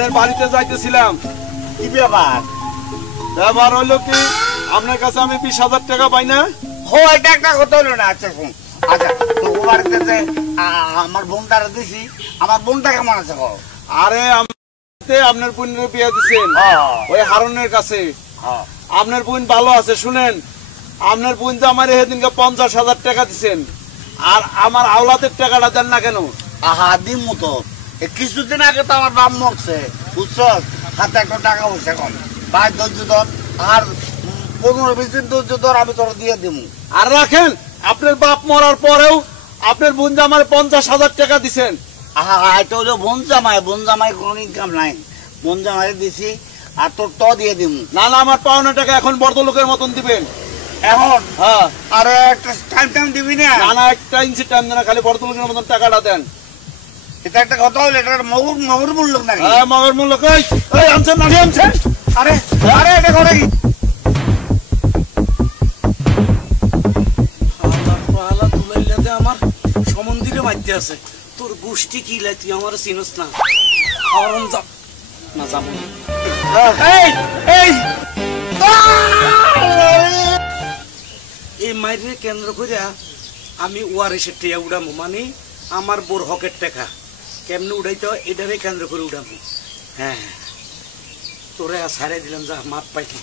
আপনার বাড়িতে যাইতেছিলাম। কি ব্যাপার? ব্যাপার হইলো কি, আপনার কাছে আমি 20,000 টাকা পাই না। হো, এটা একটা কথা হলো না। আচ্ছা শুন, আচ্ছা তো ও বাড়িতে যে আমার বোনটারে দিছি, আমার বোনটা কেমন আছে? আরে আপনার বোনের বিয়ে দিচ্ছেন ওই হারুনের কাছে। আপনার বোন ভালো আছে। শুনেন, আপনার বোন যে আমার সেদিনকে 50,000 টাকা দিচ্ছেন, আর আমার আওলাদের টাকাটা দেন না কেন? আহা দিম মতো, কিছুদিন আগে তো আমার বাপ মরছে, বুঝছ? হাতে একটা টাকা পয়সা কম, ভাই ধৈর্য ধর, আর 15-20 দিন ধৈর্য ধর, আমি তোর দিয়ে দিব। আর রাখেন, আপনার বাপ মরার পরেও আপনার বোন যে আমার 50,000 টাকা দিচ্ছেন। আহা এটা হলো বোন জামাই, বোন জামাই কোনো ইনকাম নাই, বোন জামাই দিছি আর তোর তো দিয়ে দিব। না না, আমার পাওনা টাকা এখন বড় লোকের মতন দিবেন এখন। হ্যাঁ, আরে একটা টাইম দিবি না? না না, একটা ইঞ্চি টাইম দেন, খালি বড় লোকের মতন টাকাটা দেন। এটা একটা কথা হলো, এটা মহুর মূল্য নাকি? হ্যাঁ, মগর মূল্য। আনছেন না আনছেন? আরে আরে এটা করে কি আমার সমন্দিরে মাইতে আছে। তোর গোষ্ঠী কি লাই, তুই আমার চিনস না? না যাবো এই মাইরে কেন্দ্র করিয়া আমি ওয়ারেসের টিয়া উড়ামো, মানে আমার বোর হকের টাকা কেমনে উড়াইতে হয় এটারে কেন্দ্র করে উড়ামো। হ্যাঁ, তোরে ছাড়াই দিলাম, যা মাপ পাইছি।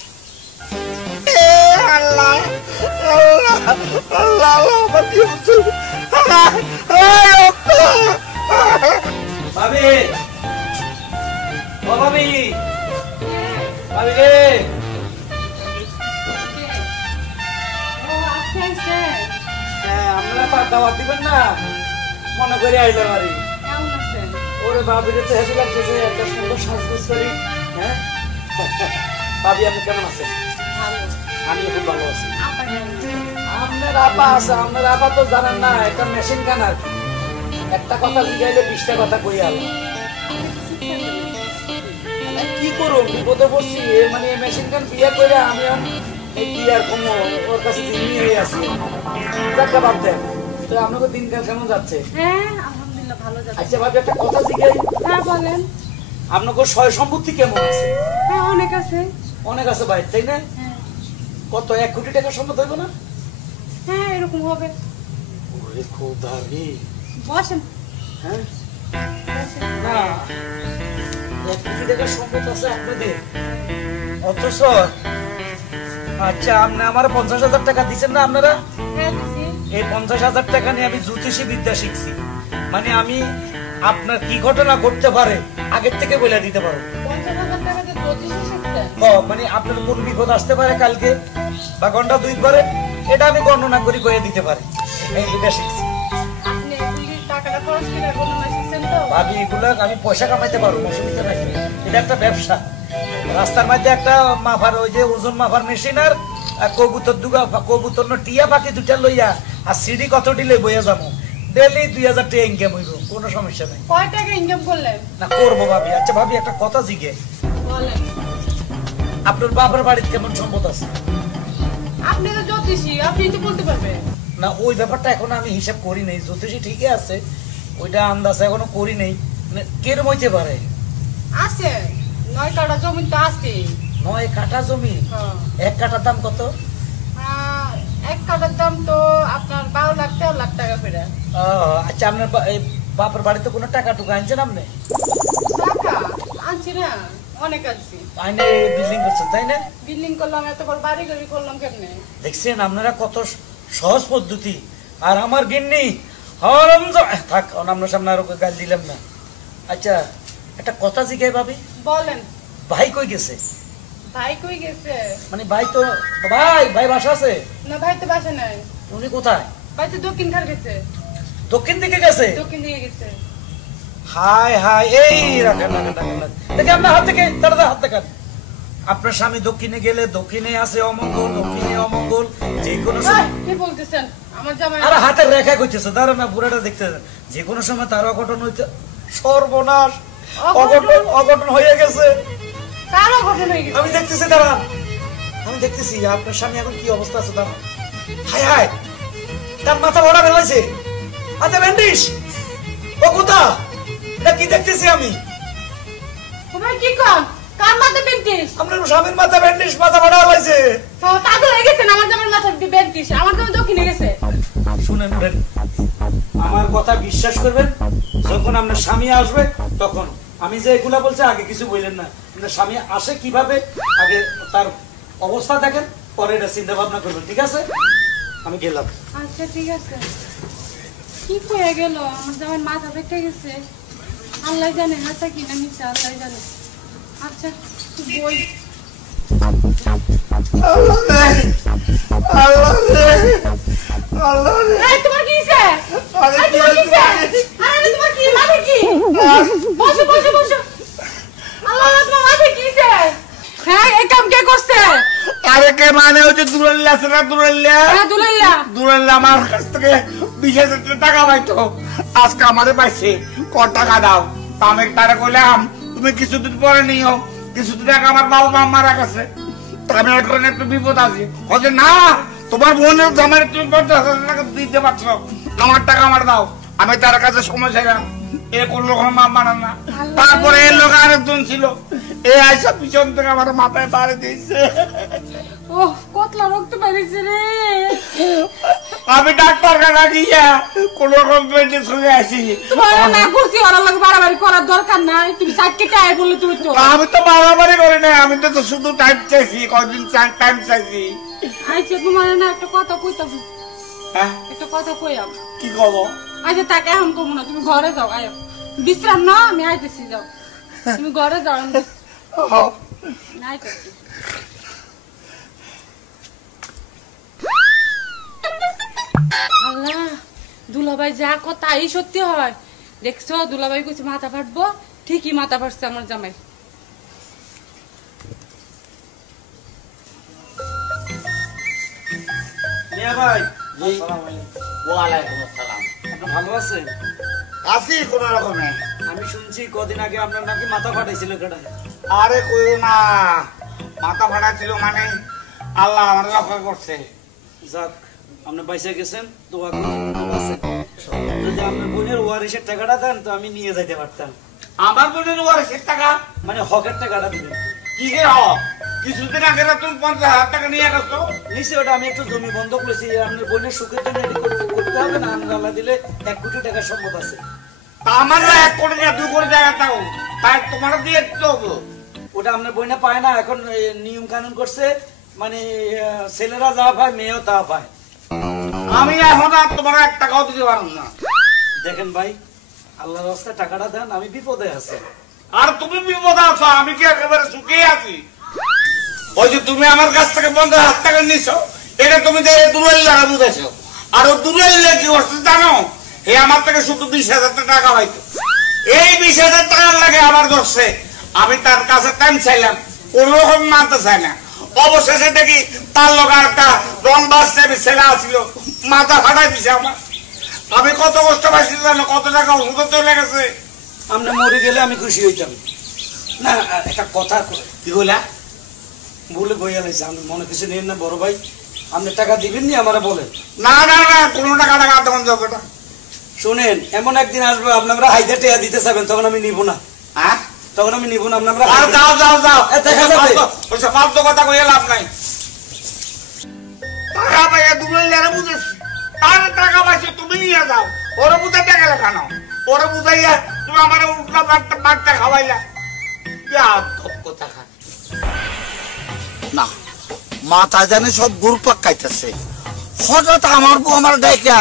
ভাবি, ও ভাবি, ভাবি রে, আপনারা দাওয়াত দিবেন না মনে করে আইলাম। আরে ওরে ভাবিরে তো হেভি লাগতেছে, একটা সুন্দর সাজগোজ করি। হ্যাঁ ভাবি, আপনি কেমন আছেন? আমি খুব ভালো আছি। আপনার আপা আছে, আপনার আপা তো জানেন না, একটা মেশিন গান আর কি। একটা কথা জিগাইলে 20টা কথা কই আলো। কি করো, বিপদে পড়ছি। মানে মেশিন গান বিয়ে করে আমি কি আর কমো, ওর কাছে জিম্মি হয়ে আছি। একটা বাদ দেন তো, আপনাকে দিনকাল কেমন যাচ্ছে? আলহামদুলিল্লাহ ভালো যাচ্ছে। আচ্ছা ভাবি, একটা কথা জিগাই। হ্যাঁ বলেন। আপনাকে সয় সম্পত্তি কেমন আছে? হ্যাঁ অনেক আছে। অনেক আছে ভাই, তাই না? হ্যাঁ। কত 1 কোটি টাকা সম্পদ হইব না? হ্যাঁ এরকম হবে। ওরে খোদা রে। বসেন। হ্যাঁ না, 1 কোটি টাকা সম্পদ আছে আপনাদের, অথচ আচ্ছা আপনি আমার 50,000 টাকা দিচ্ছেন না আপনারা? হ্যাঁ দিছি। এই 50,000 টাকা নিয়ে আমি জ্যোতিষী বিদ্যা শিখছি, মানে আমি আপনার কি ঘটনা ঘটতে পারে আগের থেকে বলে দিতে পারো। 50,000 টাকা দিয়ে জ্যোতিষী শিখছেন? মানে আপনার কোন বিপদ আসতে পারে কালকে বা ঘন্টা 2 পরে, এটা আমি গণনা করে কয়ে দিতে পারি। এই বিদ্যা শিখছি। আপনি এগুলি টাকাটা খরচ করে গণনা শিখছেন তো? ভাবি এগুলো আমি পয়সা কামাইতে পারবো, অসুবিধা নাই। এটা একটা ব্যবসা। রাস্তার মধ্যে একটা মাফার, ওই যে ওজন মাফার মেশিন আর কবুতর দুগা, কবুতর টিয়া পাখি 2টা লইয়া আর সিডি কত দিলে বইয়া যাবো, ডেলি 2,000 টাকা ইনকাম হইব, কোনো সমস্যা নাই। কয় টাকা ইনকাম করলেন? না করবো ভাবি। আচ্ছা ভাবি, একটা কথা জিগে, বলেন। আপনার বাবার বাড়িতে কেমন সম্পদ আছে? আপনি তো জ্যোতিষী, আপনি তো বলতে পারবেন। না ওই ব্যাপারটা এখন আমি হিসাব করি নাই, জ্যোতিষী ঠিকই আছে, ওইটা আন্দাজ এখনো করি নাই। মানে কেরম হইতে পারে? আছে 9 কাঠা জমি তো আছে। 9 কাঠা জমি? 1 কাঠার দাম কত? 1 কাঠার দাম তো আপনার 12 লাখ 13 লাখ টাকা করে। আচ্ছা আপনার বাপের বাড়িতে কোনো টাকা টুকা আনছেন আপনি? টাকা আনছি না, অনেক আনছি। আইনে বিল্ডিং করছেন তাই না? বিল্ডিং করলাম, এত বড় বাড়ি গাড়ি করলাম কেমনে? দেখছেন আপনারা কত সহজ পদ্ধতি। আর আমার গিন্নি থাক, আপনার সামনে আরো গাল দিলাম না। আচ্ছা একটা কথা জিজ্ঞাই ভাবি। বলেন। ভাই কই গেছে? ভাই কই গেছে? মানে ভাই তো, ভাই বাসা আছে না? ভাই তো বাসা নাই। উনি কোথায়? ভাই তো দক্ষিণ খার গেছে। দক্ষিণ দিকে গেছে? দক্ষিণ দিকে গেছে। হায় হায়, এই রাখেন দেখে আপনার হাত থেকে তাড়াতাড়ি হাত দেখান। আপনার স্বামী দক্ষিণে গেলে দক্ষিণে আছে অমঙ্গল, দক্ষিণে অমঙ্গল, যে কোনো সময়। কি বলতেছেন? আমার জামাই আরে হাতের রেখা কইতেছে, দাঁড়ান না, পুরাটা দেখতেছেন। যে কোনো সময় তার অঘটন হইতে, সর্বনাশ, অঘটন হয়ে গেছে। কার অঘটন হয়ে গেছে? আমি দেখতেছি, দাঁড়ান, আমি দেখতেছি আপনার স্বামী এখন কি অবস্থা আছে। দাঁড়ান, হায় হায়, তার মাথা ভরা বেলাইছে, হাতে ব্যান্ডিশ। ও কোথা? এটা কি দেখতেছি আমি? ভাই কি কর কার মাথা বেন্টিস আপনার স্বামীর মাথা ব্যান্ডেজ মাথা ফাটা হয়েছে পাগল হয়ে গেছে আমার জামার মাথা বেন্টিস আমার জামা দক্ষিণে গেছে শুনেন আমার কথা বিশ্বাস করবেন যখন আপনার স্বামী আসবে তখন আমি যে এগুলা বলছি আগে কিছু বললেন না আপনার স্বামী আসে কিভাবে আগে তার অবস্থা দেখেন পরে এটা চিন্তা ভাবনা করবেন ঠিক আছে আমি গেলাম আচ্ছা ঠিক আছে কি হয়ে গেল আমার জামার মাথা বেঁকে গেছে আল্লাহ জানে হাসা কি না মিথ্যা আল্লাহ জানে আচ্ছা তুই বই এই তোমার কি হইছে এই তোমার কি হইছে আরে তোমার কি মাথা কি বসো বসো বসো আল্লাহ তোমার মাথা কি হইছে হ্যাঁ এই কাম কে করছে আরে কে মানে হচ্ছে দুলাল্লা সেটা দুলাল্লা হ্যাঁ দুলাইলা দুলাল্লা আমার কাছ থেকে 20,000 টাকা পাইতো আজকে আমারে পাইছে কত টাকা দাও তা আমি তারে কইলাম তুমি কিছুদিন পরে নিও কিছুদিন আগে আমার বাবা মা মারা গেছে তা আমি এখন একটু বিপদ আছি হচ্ছে না তোমার বোনের জামাই তুমি 50,000 টাকা দিতে পারছো আমার টাকা আমার দাও আমি তার কাছে সময় চাইলাম এ কোন রকম মানে না তারপরে এর লোক আরেকজন ছিল এ আইসা পিছন থেকে আমার মাথায় বাড়ি দিয়েছে ওহ কতলা রক্ত বেরিয়েছে রে আমি ডাক্তার কাকা গিয়া কোন রকম পেটে শুয়ে আছি তোমার না করছি ওরা লাগে বাড়াবাড়ি করার দরকার নাই তুমি সাইডকে টাই বললে তুমি তো আমি তো বাড়াবাড়ি করি না আমি তো শুধু টাইম চাইছি কদিন টাইম চাইছি আইছে তোমার না একটা কথা কইতাম হ্যাঁ একটা কথা কইয়াম কি কব আচ্ছা তাকে এখন কমু না তুমি ঘরে যাও আয় বিশ্রাম না আমি আইতেছি যাও তুমি ঘরে যাও আমি আইতেছি আল্লাহ দুলাভাই যা কথা এই সত্যি হয় দেখছো দুলাভাই কইছে মাথা ফাটবো ঠিকই মাথা ফাটছে আমার জামাই মিয়া ভাই ওয়ালাইকুম আসসালাম আপনি ভালো আছেন আছি কোন রকমে আমি শুনছি কদিন আগে আপনার নাকি মাথা ফাটাইছিল কেটে আরে কই না মাথা ফাটা ছিল মানে আল্লাহ আমার রক্ষা করছে যাক আপনি পয়সা গেছেন দোয়া করুন ভালো আছেন যদি আপনার বোনের ওয়ারিশের টাকাটা দেন তো আমি নিয়ে যাইতে পারতাম আমার বোনের ওয়ারিশের টাকা মানে হকের টাকাটা দিবেন কি রে হক কিছুদিন আগে না তুমি 50,000 টাকা নিয়ে গেছো নিশ্চয় ওটা আমি একটু জমি বন্ধক করেছি আপনার বোনের সুখের জন্য এটি করতে হবে না আমরা আল্লাহ দিলে 1 কোটি টাকা সম্পদ আছে তা আমার 1 কোটি না 2 কোটি টাকা দাও তাই তোমার দিয়ে তো ওটা আপনার বোনে পায় না এখন নিয়ম কানুন করছে মানে ছেলেরা যা পায় মেয়েও তা পায় আমি এখন আর তোমার 1 টাকাও দিতে পারবো না দেখেন ভাই আল্লাহর রাস্তায় টাকাটা দেন আমি বিপদে আছি আর তুমি বিপদ আছো আমি কি একেবারে সুখে আছি ওই যে তুমি আমার কাছ থেকে 50,000 টাকা নিছো এটা তুমি যে দূরের লাগা বুঝাইছো আর ও দূরের লেগে করছে জানো হে আমার থেকে শুধু 20,000 টাকা পাইতো এই 20,000 টাকার লাগে আমার ধরছে আমি তার কাছে টাইম চাইলাম কোন রকম মানতে চাই না অবশেষে দেখি তার লোক একটা রং বাসছে ছেলে আসছিল মাথা ফাটাই দিছে আমার আমি কত কষ্ট পাইছি জানো কত টাকা ওষুধ চলে গেছে আমরা মরে গেলে আমি খুশি হইতাম না একটা কথা কি বলা বলে বইয়া লাইছে আমি মনে কিছু নেই না বড় ভাই আপনি টাকা দিবেন নি আমারে বলেন না না না কোনো টাকা তখন যাবে না শুনেন এমন একদিন আসবে আপনারা হাইদা টেয়া দিতে চাবেন তখন আমি নিব না হ্যাঁ তখন আমি নিব না আপনারা আর যাও যাও যাও দেখা যাবে ওইসব ফালতু কথা কইয়া লাভ নাই টাকা পাইয়া তুমি লেরা বুঝেছি তার টাকা পাইছে তুমি নিয়ে যাও ওরা বুঝাই টাকা লেখানো ওরা বুঝাইয়া তুমি আমার উল্টা বাট্টা খাওয়াইলা কথা খা না মাথা জানে সব গুড় পাকাইতেছে হঠাৎ আমার বউ আমার ডাইকা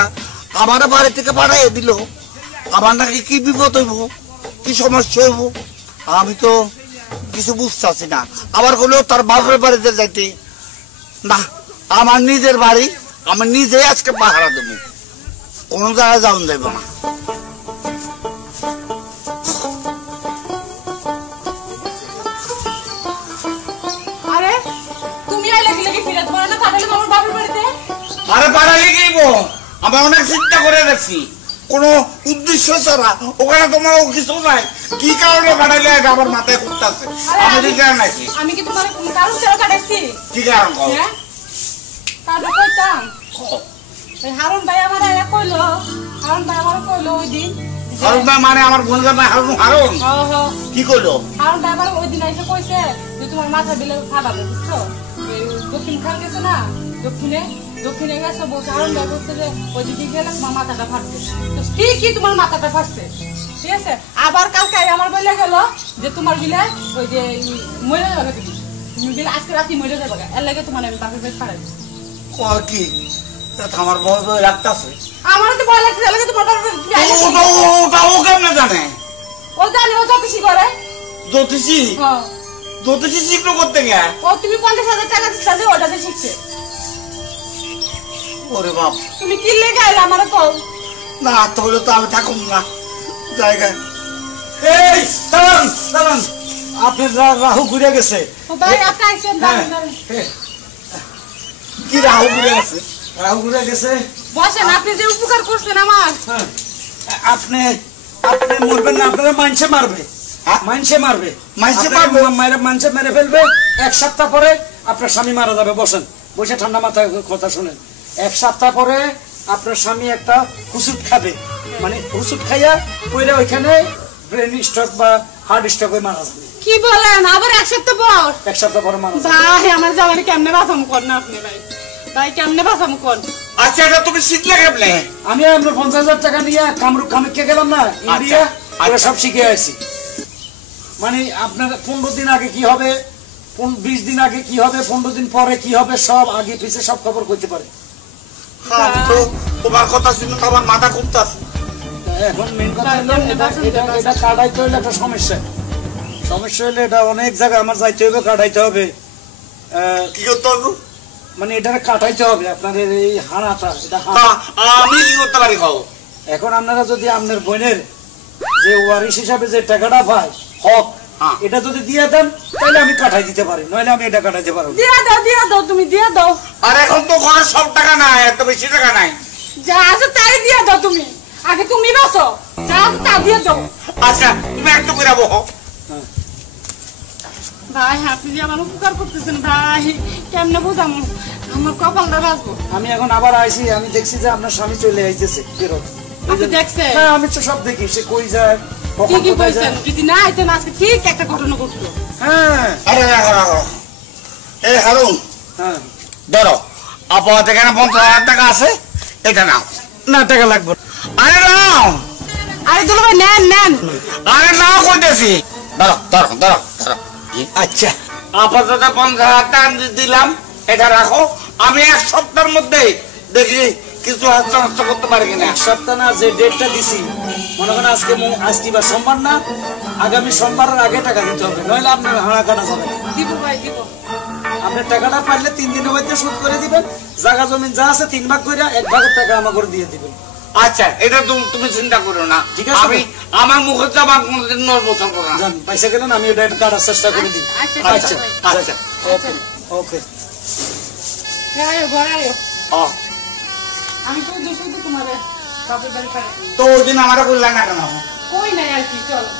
আমার বাড়ি থেকে পাঠাইয়া দিল আমার নাকি কি বিপদ হইব কি সমস্যা হইব আমি তো কিছু বুঝতেছি না আবার হলেও তার বাপের বাড়িতে যাইতে না আমার নিজের বাড়ি আমি নিজেই আজকে পাহারা দেব কোনো জায়গায় যাওয়া যাইব না আরে তুমি আইলে কি লাগি ফিরে তোমার না পাঠালে আমার বাবার বাড়িতে আরে পাঠালে গিয়েব আমি অনেক চিন্তা করে দেখছি কোনো উদ্দেশ্য ছাড়া ওখানে তোমার কিছু নাই কি কারণে পাঠাইলে আমার মাথায় ঘুরতেছে আমি দেখে নাকি আমি কি তোমার কোন কারণ ছাড়া কাটাইছি কি কারণ কও হ্যাঁ কারণ কইতাম ওই হারুন ভাই আমার আয়া কইলো হারুন ভাই আমার কইলো ওই দিন হারুন মানে আমার বোনের নাম হারুন। হারুন কি করলো? হারুন আবার ওই দিন এসে কইছে যে তোমার মাথা দিলে ফাটাবে, বুঝছো? দক্ষিণ খান গেছে না, দক্ষিণে গেছে বলছে, হারুন ভাই বলছে যে ওই দিকে গেলে তোমার মাথাটা ফাটবে। তো ঠিকই তোমার মাথাটা ফাটছে, ঠিক আছে। আবার কালকে আমার বলে গেল যে তোমার বিলে ওই যে মরে যাবে, তুমি বিলে আজকে রাতে মরে যাবে, এর লাগে তোমার আমি বাপের বাড়ি পাঠাই দিচ্ছি। কি আমার বড় লাগতেছে? আমার তো ভয় লাগছে, এর লাগে তোমার বাপের ও কেমন জানে? ও জানে, ও জ্যোতিষী করে। জ্যোতিষী? হ্যাঁ, জ্যোতিষী শিখলো করতে গিয়া? ও তুমি 50,000 টাকা দিচ্ছ যে ওটাতে শিখছে। ওরে বাপ, তুমি কি লেগে আইলে আমার কও? না তাহলে তো আমি থাকুম না জায়গায়। এই দাঁড়ান দাঁড়ান, আপনার রাহু ঘুরে গেছে। ও ভাই আপনি আইছেন, দাঁড়ান দাঁড়ান। কি রাহু ঘুরে গেছে? রাহু ঘুরে গেছে। বসেন, আপনি যে উপকার করছেন আমার। হ্যাঁ, আপনি আপনি মরবেন না, আপনারা মানছে মারবে, মানছে মারবে, মানছে মারবে, মারবে? মানছে মেরে ফেলবে। 1 সপ্তাহ পরে আপনার স্বামী মারা যাবে। বসেন, বসে ঠান্ডা মাথায় কথা শুনেন। 1 সপ্তাহ পরে আপনার স্বামী একটা ওষুধ খাবে, মানে ওষুধ খাইয়া পরে ওইখানে ব্রেন স্ট্রোক বা হার্ট স্ট্রোক হয়ে মারা যাবে। কি বলেন? আবার 1 সপ্তাহ পর? 1 সপ্তাহ পরে মারা যাবে। ভাই আমার জামাই কেমনে বাঁচাম কর না আপনি? ভাই ভাই কেমনে বাঁচাম কর? আচ্ছা এটা তুমি শিখলে কেমনে? আমি আপনার 50,000 টাকা নিয়ে কামরূপ কামাখ্যা গেলাম না, ইন্ডিয়া, ওরা সব শিখে আসি। মানে আপনার 15 দিন আগে কি হবে, 20 দিন আগে কি হবে, 15 দিন পরে কি হবে, সব আগে পিছে সব খবর করতে পারে। আমি তো তোমার কথা শুনে তো আমার মাথা ঘুরতাছে। এখন মেন কথা হলো এটা কাটাইতে হলে একটা সমস্যা হলে এটা অনেক জায়গায় আমার যাইতে হবে, কাটাইতে হবে। কি করতে হবে? মানে এটা কাটাইতে হবে আপনার এই হাড়াটা, এটা আমি কি করতে পারি খাও? এখন আপনারা যদি আপনার বোনের যে ওয়ারিশ হিসাবে যে টাকাটা পায় হক, এটা যদি দিয়ে দেন তাহলে আমি কাটাই দিতে পারি, নইলে আমি এটা কাটাইতে পারবো। দিয়া দাও তুমি দিয়া দাও। আর এখন তো ঘরে সব টাকা নাই, এত বেশি টাকা নাই। যা আছে তাই দিয়া দাও তুমি, আগে তুমি বাঁচো, যা আছে তা দিয়ে দাও। আচ্ছা তুমি একটু করে বহো। ভাই আপনি যে আমার উপকার করতেছেন ভাই, কেমনে বুঝামো, আমার কপালটা বাঁচবো। আমি এখন আবার আইছি, আমি দেখছি যে আপনার স্বামী চলে আইতেছে ফেরত। আপনি দেখছেন? হ্যাঁ, আমি তো সব দেখি, সে কই যায়, কখন ঠিকই কোথায় কইছেন, যায়। যদি না আইতেন আজকে ঠিক একটা ঘটনা ঘটতো। হ্যাঁ আরে রাখো। এই হারুন হ্যাঁ, ধরো, আপাতত এখানে 50,000 টাকা আছে, এটা নাও। না টাকা লাগবে না। আরে নাও, আরে দুলো ভাই নেন নেন। আরে নাও কইতেছি। ধরো ধরো ধরো ধরো। আচ্ছা আপাতত 50,000 টাকা দিলাম, এটা রাখো। আমি 1 সপ্তাহের মধ্যে দেখি কিছু হাস্ত নষ্ট করতে পারি কিনা। 1 সপ্তাহ না, যে ডেটটা দিছি, মনে করেন আজকে বা সোমবার না, আগামী সোমবারের আগে টাকা দিতে হবে, নইলে আপনার হাড়া কাটা যাবে না। দিব ভাই দিব। আপনার টাকাটা পারলে 3 দিনের মধ্যে শোধ করে দিবেন। জায়গা জমি যা আছে 3 ভাগ করে 1 ভাগের টাকা আমাকে দিয়ে দিবেন। আচ্ছা এটা তুমি চিন্তা করো না, ঠিক আছে? আমি আমার মুখে তো আমার কোনোদিন নড়বছর করো না। জান পয়সা গেলেন, আমি এটা কাটার চেষ্টা করে দিই। আচ্ছা আচ্ছা আচ্ছা ওকে ওকে। হ্যাঁ ঘরে আয়ো, ও আমি তো শুধু তোমার বাপের বাড়ি পাই। তো ওই দিন আমারও বললাম না কেন? কই নাই আর কি, চলো।